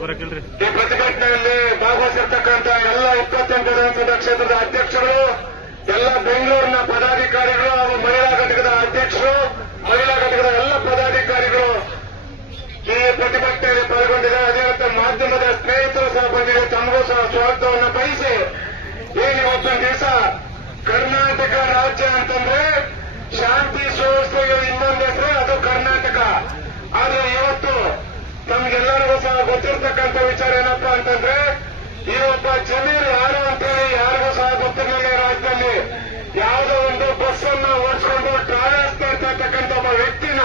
ಈ ಪ್ರತಿಭಟನೆಯಲ್ಲಿ ಭಾಗವಹಿಸಿರ್ತಕ್ಕಂಥ ಎಲ್ಲ 28 ವಿಧಾನಸಭಾ ಕ್ಷೇತ್ರದ ಅಧ್ಯಕ್ಷರು, ಎಲ್ಲ ಬೆಂಗಳೂರಿನ ಪದಾಧಿಕಾರಿಗಳು ಹಾಗೂ ಮಹಿಳಾ ಘಟಕದ ಅಧ್ಯಕ್ಷರು, ಮಹಿಳಾ ಘಟಕದ ಎಲ್ಲ ಪದಾಧಿಕಾರಿಗಳು ಈ ಪ್ರತಿಭಟನೆಯಲ್ಲಿ ಪಾಲ್ಗೊಂಡಿದ್ದಾರೆ. ಅದೇ ರೀತಿ ಮಾಧ್ಯಮದ ಸ್ನೇಹಿತರು ಸಹ ಬಂದಿದೆ. ತಮಗೂ ಸಹ ಸ್ವಾಗತವನ್ನು ಬಯಸಿ, ಏನು ಇವತ್ತಿನ ದಿವಸ ಕರ್ನಾಟಕ ರಾಜ್ಯ ಅಂತಂದ್ರೆ ಶಾಂತಿ ಸುವ್ಯವಸ್ಥೆಗೆ ಇನ್ನೊಂದು ಹೆಸರು, ಅದು ಕರ್ನಾಟಕ. ಆದ್ರೆ ಇವತ್ತು ನಮ್ಗೆಲ್ಲರಿಗೂ ಸಹ ಗೊತ್ತಿರ್ತಕ್ಕಂಥ ವಿಚಾರ ಏನಪ್ಪಾ ಅಂತಂದ್ರೆ, ಈ ಒಬ್ಬ ಜಮೀರ್ ಯಾರು ಅಂತೇಳಿ ಯಾರಿಗೂ ಸಹ ಗೊತ್ತಿರಲಿಲ್ಲ. ರಾಜ್ಯದಲ್ಲಿ ಯಾವುದೋ ಒಂದು ಬಸ್ ಅನ್ನ ಓಡಿಸಿಕೊಂಡು ಟ್ರಾವೆಲ್ಸ್ ಇರ್ತಕ್ಕಂಥ ಒಬ್ಬ ವ್ಯಕ್ತಿನ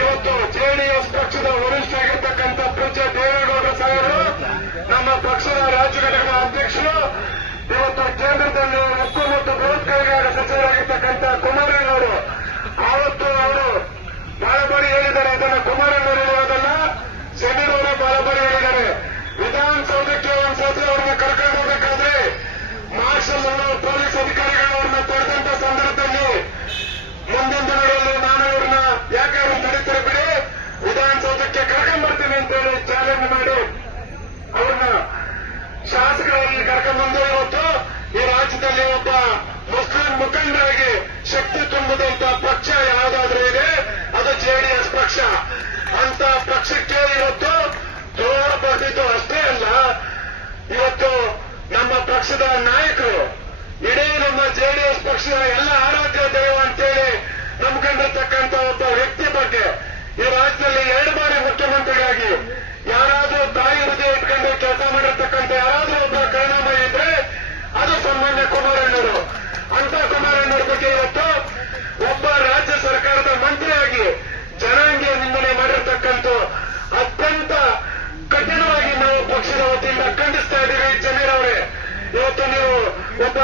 ಇವತ್ತು ಜೆಡಿಎಸ್ ಪಕ್ಷದ ವರಿಷ್ಠರಾಗಿರ್ತಕ್ಕಂಥ ಪೂಜ್ಯ ದೇವೇಗೌಡರ ಸಾಹೇಬರು, ನಮ್ಮ ಪಕ್ಷದ ರಾಜ್ಯ ಘಟಕದ ಅಧ್ಯಕ್ಷರು, ಇವತ್ತು ಕೇಂದ್ರದಲ್ಲಿ ಉಕ್ಕು ಮತ್ತು ಬೃಹತ್ ಕೈಗಾರಿಕಾ ಸಚಿವರಾಗಿರ್ತಕ್ಕಂಥ ಕುಮಾರಣ್ಣವರು ಆವತ್ತು ಅವರು ಬಹಳ ಬಾರಿ ಹೇಳಿದ್ದಾರೆ. ಇದನ್ನು ಕುಮಾರಣ್ಣವರು ಹೇಳೋದಲ್ಲ, ಸೆಮಿನವರು ಬಹಳ ಬಾರಿ ಹೇಳಿದ್ದಾರೆ. ವಿಧಾನಸೌಧಕ್ಕೆ ಒಂದ್ಸತಿ ಅವ್ರನ್ನ ಕರ್ಕೊಂಡು ಹೋಗಬೇಕಾದ್ರೆ ಮಾರ್ಷಲ್ ಅವರು ಪೊಲೀಸ್ ಅಧಿಕಾರಿಗಳು ಅವ್ರನ್ನ ತಡೆದಂತ ಸಂದರ್ಭದಲ್ಲಿ ಮುಂದಿನ ದಿನಗಳಲ್ಲಿ ನಾನು ಇವ್ರನ್ನ ಯಾಕೆ ಅವ್ರನ್ನ ತಡೀತಾರೆ ಬಿಡಿ, ವಿಧಾನಸೌಧಕ್ಕೆ ಕರ್ಕೊಂಡ್ ಬರ್ತೀನಿ ಅಂತೇಳಿ ಚಾಲೆಂಜ್ ಮಾಡಿ ಅವ್ರನ್ನ ಶಾಸಕರಲ್ಲಿ ಕರ್ಕೊಂಡ್ಬಂದು ಇವತ್ತು ಈ ರಾಜ್ಯದಲ್ಲಿ ಒಬ್ಬ ಮುಸ್ಲಿಂ ಮುಖಂಡರಾಗಿ ಶಕ್ತಿ ತುಂಬಿದಂತ ಪಕ್ಷ ಯಾವುದಾದ್ರೂ ಇದೆ ಅದು ಜೆಡಿಎಸ್ ಪಕ್ಷ. ಅಂತ ಪಕ್ಷಕ್ಕೆ ಇವತ್ತು ದ್ರೋಹ ಬರೆದಿದ್ದು ಅಷ್ಟೇ ಅಲ್ಲ, ಇವತ್ತು ನಮ್ಮ ಪಕ್ಷದ ನಾಯಕರು ಇಡೀ ನಮ್ಮ ಜೆಡಿಎಸ್ ಪಕ್ಷದ ಎಲ್ಲ ಆರಾಧ್ಯ ದೈವ ಅಂತೇಳಿ ನಂಬ್ಕೊಂಡಿರ್ತಕ್ಕಂಥ ಒಬ್ಬ ವ್ಯಕ್ತಿ ಬಗ್ಗೆ ಈ ರಾಜ್ಯದಲ್ಲಿ 2 ಬಾರಿ ಮುಖ್ಯಮಂತ್ರಿಯಾಗಿ ಯಾರಾದರೂ ತಾಯಿ ಹೃದಯ ಇಟ್ಕೊಂಡು ಕೆಲಸ ಮಾಡಿರ್ತಕ್ಕಂಥ ಯಾರಾದರೂ ಒಬ್ಬ ಕರುಣಾಮ ಇದ್ರೆ ಅದು ಸಾಮಾನ್ಯ ಕುಮಾರಣ್ಣವರು. ಅಂತ ಕುಮಾರಣ್ಣವ್ರ ಬಗ್ಗೆ ಇವತ್ತು ಒಬ್ಬ ರಾಜ್ಯ ಸರ್ಕಾರದ ಮಂತ್ರಿಯಾಗಿ ಜನಾಂಗೀಯ ನಿಂದನೆ ಮಾಡಿರ್ತಕ್ಕಂಥ ಅತ್ಯಂತ ಕಠಿಣವಾಗಿ ನಾವು ಪಕ್ಷದ ವತಿಯಿಂದ ಖಂಡಿಸ್ತಾ ಇದ್ದೀವಿ. ಜಮೀರ್ ಅವರೇ, ಇವತ್ತು ನೀವು ಒಬ್ಬ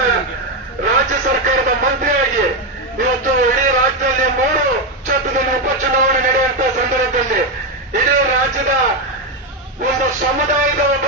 ರಾಜ್ಯ ಸರ್ಕಾರದ ಮಂತ್ರಿಯಾಗಿ ಇವತ್ತು ಇಡೀ ರಾಜ್ಯದಲ್ಲಿ 3 ಕ್ಷೇತ್ರದಲ್ಲಿ ಉಪಚುನಾವಣೆ ನಡೆಯುವಂತಹ ಸಂದರ್ಭದಲ್ಲಿ ಇಡೀ ರಾಜ್ಯದ ಒಂದು ಸಮುದಾಯದ ಒಬ್ಬ